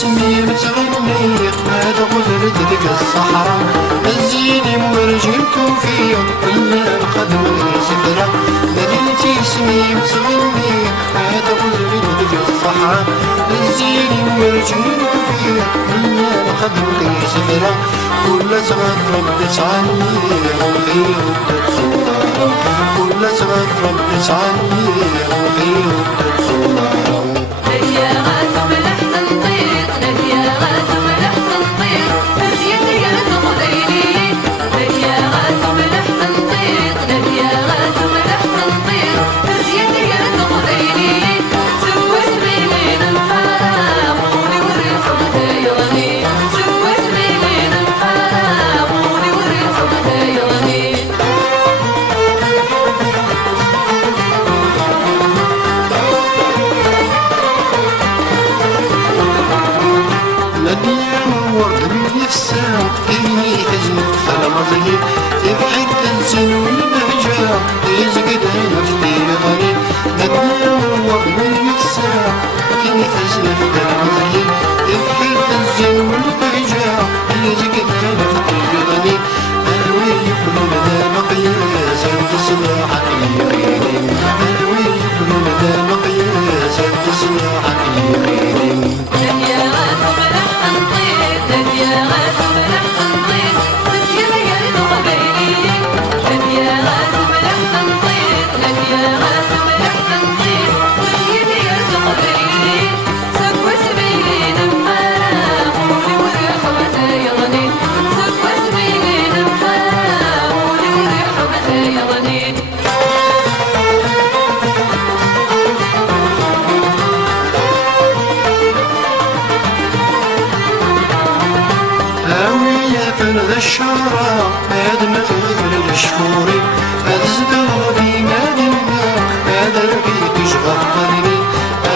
اسمي متغني هذا غزل تلك الصحراء الزيني مرجم توفيق كل القدم سفرة ناديتي اسمي متغني هذا غزل تلك الصحراء الزيني مرجم توفيق كل القدم سفرة كل صغر ردت عني روحي ردت صورة كل صغر ردت عني روحي ردت صورة إني أجنب فلمضي تبحث الزين والبهجة يزقد نفسي غني نبني وابن الساعة إني أجنب فلمضي تبحث الزين والبهجة يزقد نفسي غني أروي كل مدى مقياس تصنع في غيري أروي كل مدى مقياس تصنع في غيري فرد الشارع هذا مغير الشهوري الزدار بيماننا هذا البيت يشغل قلبي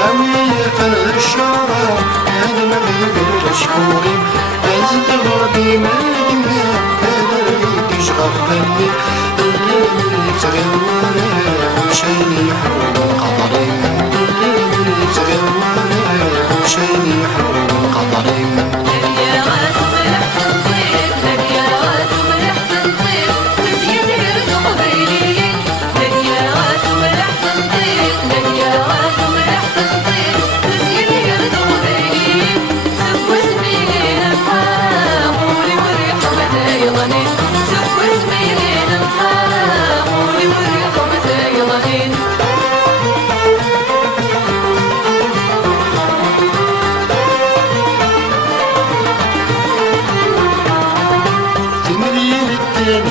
آوي فرد الشارع هذا مغير الشهوري الزدار بيماننا هذا البيت يشغل قلبي الليل تغير وشيني حول قدري الليل تغير وشيني حول قدري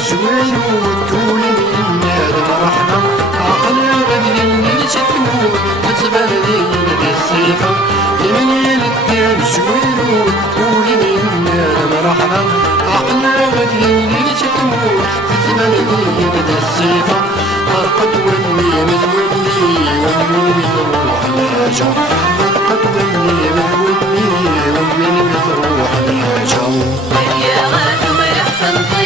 سوير وتولي من هذا مرحبا عقل غادي اللي تتموت تتبردي بالصيفة يمني للدار سوير وتولي من هذا مرحبا عقل غادي اللي تتموت تتبردي بالصيفة فرقد وني من وني ومن بتروح الحاجة فرقد وني من وني ومن بتروح الحاجة يا غادي ما يحسن